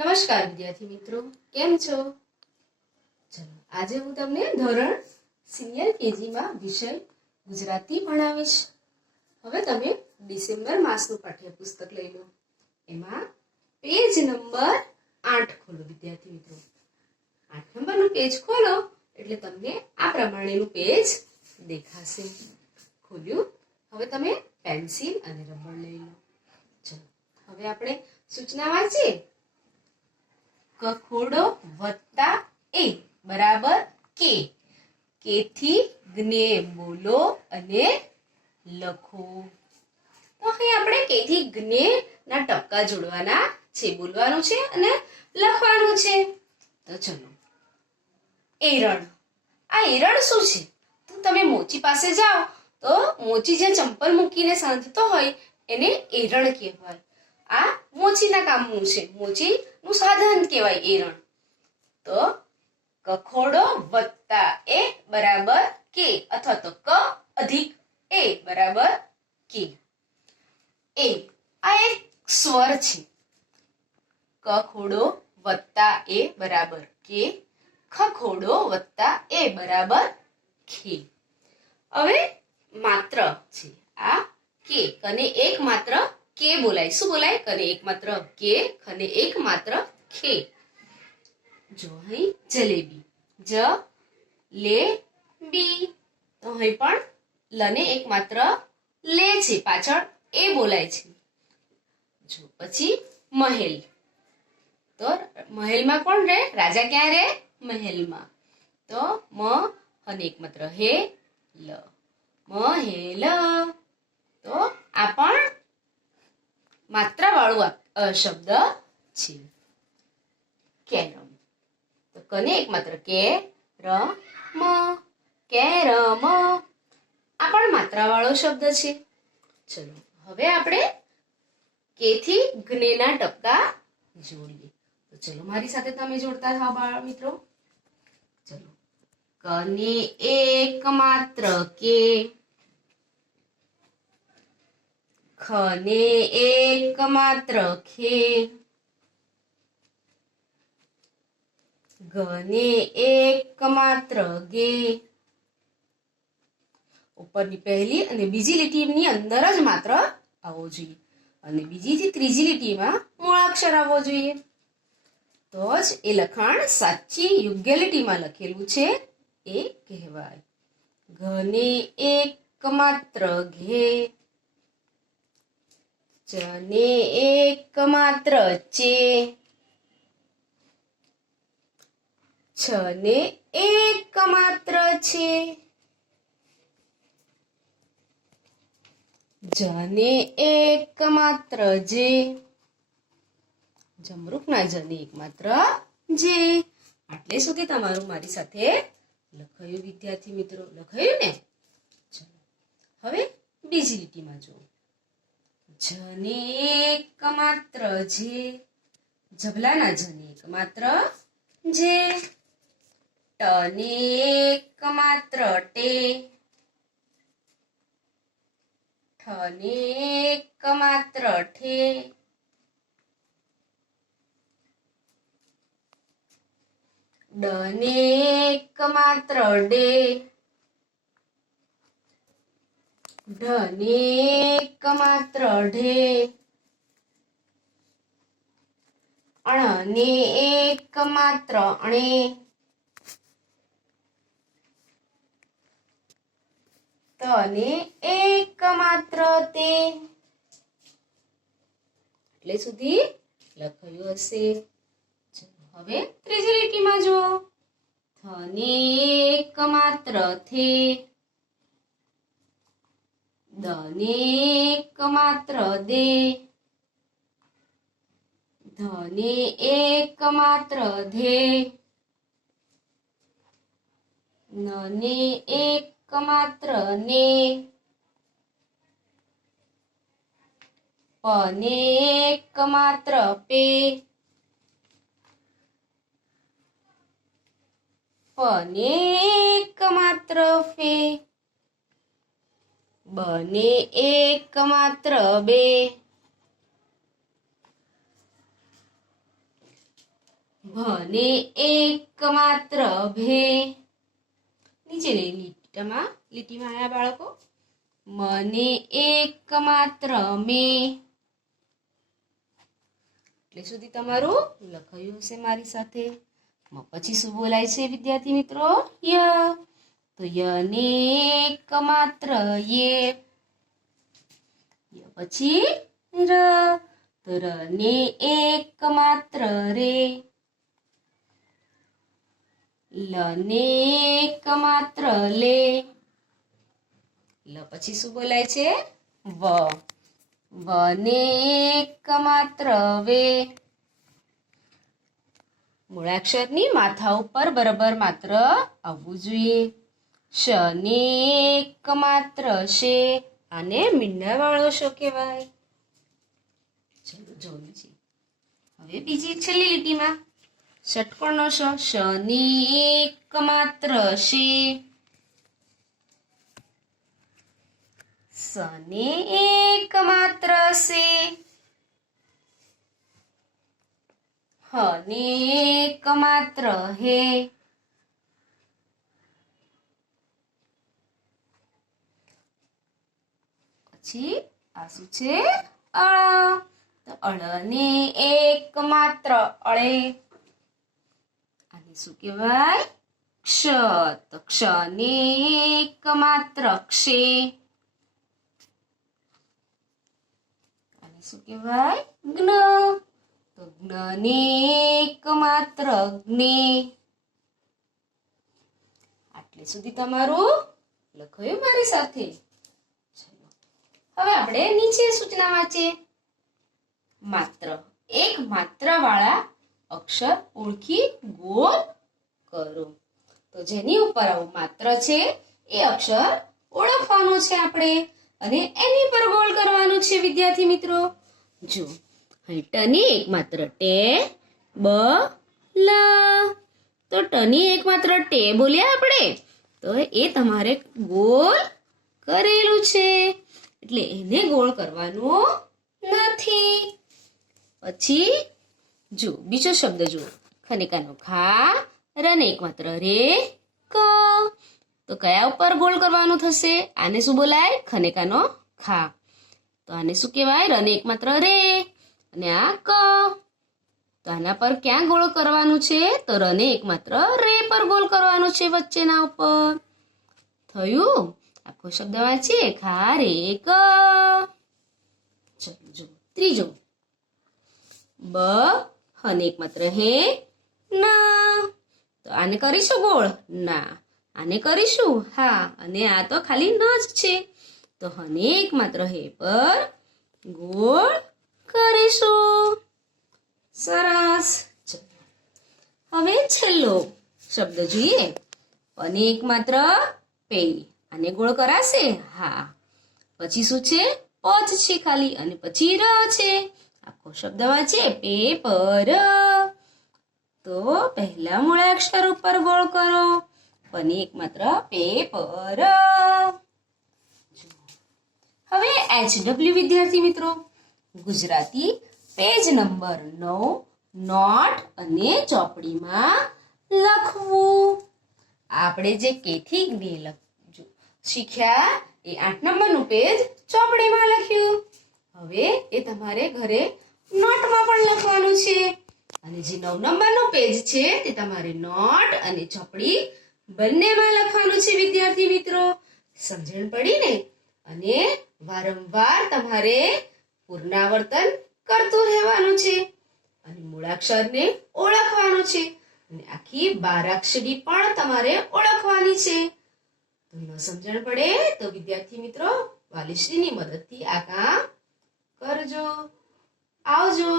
નમસ્કાર વિદ્યાર્થી મિત્રો, કેમ છો? ચલો, આજે હું તમને ધોરણ સિનિયર કેજીમાં વિષય ગુજરાતી ભણાવીશ. હવે તમે ડિસેમ્બર માસનું પાઠ્યપુસ્તક લઈ લો. એમાં પેજ નંબર 8 ખોલો વિદ્યાર્થી મિત્રો. 8 નંબરનું પેજ ખોલો એટલે તમને આ પ્રમાણેનું પેજ દેખાશે. ખોલ્યું? હવે તમે પેન્સિલ અને રબર લઈ લો. ચલો, હવે આપણે સૂચના વાંચીએ. કખોડો વત્તા એ બરાબર કે. કે થી જ્ઞે બોલો અને લખો. તો અહીં આપણે કે થી જ્ઞે ના ટપકા જોડવાના છે, બોલવાનું છે અને લખવાનું છે. તો ચલો, એરણ. આ એરણ શું છે? તો તમે મોચી પાસે જાઓ તો મોચી જે ચંપલ મૂકીને સાંધતો હોય એને એરણ કહેવાય. આ મોચીના કામનું છે, મોચીનું સાધન કહેવાય એરણ. તો કખોડો વત્તા એ બરાબર કે, અથવા તો ક અધિક એ બરાબર કે. એ આ એક સ્વર છે. કખોડો વત્તા એ બરાબર કે, ખખોડો વત્તા એ બરાબર ખે. હવે માત્ર છે આ કે, કને એક માત્ર કે બોલાય. શું બોલાય? કને એક માત્ર કે, ખને એક માત્ર ખે. જો અહીં જલેબી, જ લે બી. તો અહીં પણ લને એક માત્ર લે છે, પાછળ એ બોલાય છે. જો પછી મહેલ. તો મહેલમાં કોણ રહે? રાજા ક્યાં રહે? મહેલમાં. તો મ અને એક માત્ર હે લ, મહેલ. તો આ પણ માત્રા વાળું શબ્દ છે. કેરમ. તો કને એક માત્ર કે ર મ, કેરમ. આ પણ માત્રા વાળો શબ્દ છે. ચલો, હવે આપણે કે થી જ્ઞેના ટપકા જોડીએ. તો ચલો, મારી સાથે તમે જોડતા થાઓ બાળ મિત્રો. ચલો, કને એક માત્ર કે, ખને એક માત્ર ખે, ગને એક માત્ર ગે. ઉપરની પહેલી અને બીજી લીટીની અંદર જ માત્ર આવવો જોઈએ અને બીજી થી ત્રીજી લીટીમાં મૂળાક્ષર આવવો જોઈએ. તો જ એ લખાણ સાચી યોગ્ય લીટીમાં લખેલું છે એ કહેવાય. ઘને એક માત્ર ઘે, ચને એક માત્ર ચે, છને એક માત્ર છે, જને એક માત્ર જે, જમરૂખના જને એક માત્ર જે. આટલે સુધી તમારું મારી સાથે લખાયું વિદ્યાર્થી મિત્રો? લખાયું ને? ચલો, હવે બીજી લીટીમાં જુઓ. જને એક માત્ર જે, જભલાના જને એક માત્ર જે, ટને એક માત્ર ટે, ઠને એક માત્ર ઠે, ડને એક માત્ર ડે, ઢને એક માત્ર ઢે, અણને એક માત્ર અણે, તને એક માત્ર તે. એટલે સુધી લખાયું હશે. હવે ત્રીજી લીટીમાં જુઓ. થને એક માત્ર થે, દને એક માત્ર દે, ધને એક માત્ર ધે, નને એક માત્ર ને, પને એક માત્ર પે, ફને એક માત્ર ફે, બને એક માત્ર બે, ભને એક માત્ર ભે. નીચેની લીટીમાં આયા બાળકો. મને એક માત્ર મેં. એટલે સુધી તમારું લખાયું હશે મારી સાથે. પછી શું બોલાય છે વિદ્યાર્થી મિત્રો? ય. તો યને એક માત્ર યે. પછી ર. તો રને એક માત્ર રે. લને એક માત્ર લે. લ પછી શું બોલાય છે? વ. વને એક માત્ર વે. મૂળાક્ષરની માથા ઉપર બરાબર માત્ર આવવું જોઈએ. શને એક માત્ર શે. આને મીંડાવાળો શ કહેવાય. ચલો જોયું છે. હવે બીજી છેલ્લી લીટીમાં ષટકોણનો શ. શને એક માત્ર શે. સને એક માત્ર સે. હને એક માત્ર હે. પછી આ શું છે? અળ. તો અળને એક માત્ર અળે. આને શું કહેવાય? ક્ષ. તો ક્ષને એક માત્ર ક્ષે. આને શું કહેવાય? જ્ઞ. તો જ્ઞને એક માત્ર જ્ઞે. આટલે સુધી તમારું લખાયું મારી સાથે. હવે આપણે નીચે સૂચના વાંચીએ. માત્ર. એક માત્ર વાળા અક્ષર ઓળખી ગોળ કરો. તો જેની ઉપર આવું માત્ર છે એ અક્ષર ઓળખવાનો છે આપણે અને એની પર ગોળ કરવાનું છે વિદ્યાર્થી મિત્રો. જો અહીં ટની એક માત્ર ટે બ લ. તો ટની એક માત્ર ટે બોલ્યા આપણે, તો એ તમારે ગોળ કરેલું છે એટલે એને ગોળ કરવાનું નથી. પછી જો બીજો શબ્દ જુઓ. ખનિકાનો ખા. રને એક માત્ર રે ક. તો કયા ઉપર ગોળ કરવાનું થશે? આને શું બોલાય? ખનેકાનો ખા. તો આને શું કહેવાય? રને એક માત્ર રે. અને આ ક. તો આના પર ક્યાં ગોળ કરવાનું છે? તો રને એક માત્ર રે પર ગોળ કરવાનું છે વચ્ચેના ઉપર. થયું? આખો શબ્દ વાંચીએ. ખા રે ક. ચલો જો ત્રીજો. બ હને એક માત્ર હે ના. તો આને કરીશું ગોળ? ના. આને કરીશું? હા. અને આ તો ખાલી ન જ છે, તો હને એક માત્ર હે પર ગોળ કરીશું. સરસ. હવે છેલ્લો શબ્દ જોઈએ. અને એક માત્ર પે. આને ગોળ કરાશે? હા. પછી શું છે? પ જ છે ખાલી અને પછી ર છે. આખો શબ્દ વાંચીએ. પેપર. તો પહેલા મૂળાક્ષર ઉપર ગોળ કરો. પની એક માત્ર પેપર. હવે HW વિદ્યાર્થી મિત્રો, ગુજરાતી પેજ નંબર 9 નોટ અને ચોપડીમાં લખવું. આપણે જે કે થી જ્ઞે શીખ્યા એ 8 નંબરનું પેજ ચોપડીમાં લખ્યું. હવે એ તમારે ઘરે નોટમાં પણ લખવાનું છે અને જે 9 નંબરનું પેજ છે તે તમારે નોટ અને ચોપડી બંનેમાં લખવાનું છે વિદ્યાર્થી મિત્રો. સમજણ પડી ને? અને વારંવાર તમારે પુનરાવર્તન કરતું રહેવાનું છે અને મૂળાક્ષરને ઓળખવાનું છે અને આખી 12 અક્ષરી પણ તમારે ઓળખવાની છે. તો ન સમજણ પડે તો વિદ્યાર્થી મિત્રો વાલીશ્રીની મદદથી આ કામ કરજો. આવજો.